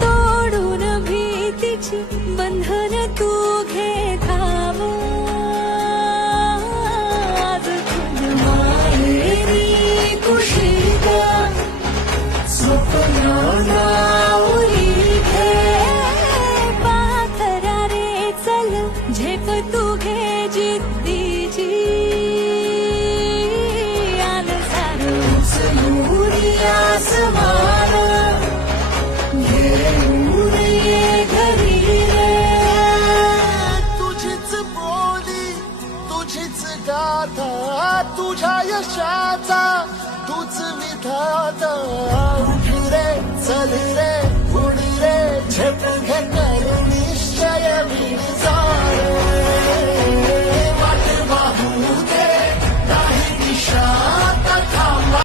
तोडून भीतीची बंधन तू घे धाव, आज तुझ माहेरी कुशीत स्वप्नाला उरी घे. पाखरा रे चल झेप तू घे जिद्दीची, आन सारं उचलून आसमान घेऊन ये घरी रे. तुझीच बोली तुझीच गाथा, तुझ्या यशाचा तूच विधाता.